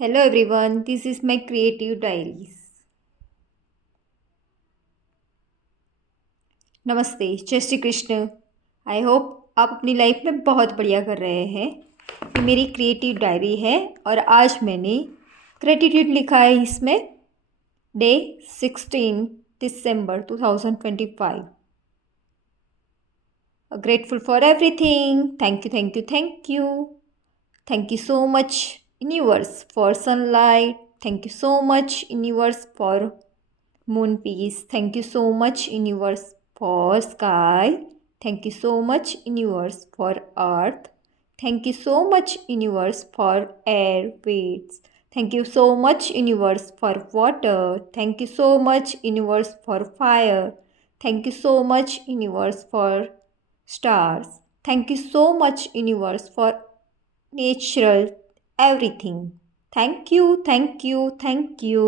Hello everyone, this is my creative diaries. नमस्ते, जय Shri Krishna. I hope आप अपनी लाइफ में बहुत बढ़िया कर रहे हैं। ये मेरी क्रिएटिव डायरी है और आज मैंने ग्रेटिट्यूड लिखा है इसमें day 16 December 2025। Grateful for everything. Thank you thank you thank you. Thank you so much, universe, for sunlight. Thank you so much, universe, for moon peace. Thank you so much, universe, for sky. Thank you so much, universe, for earth. Thank you so much, universe, for air, weights. Thank you so much, universe, for water. Thank you so much, universe, for fire. Thank you so much, universe, for stars. Thank you so much, universe, for natural everything. Thank you, thank you, thank you.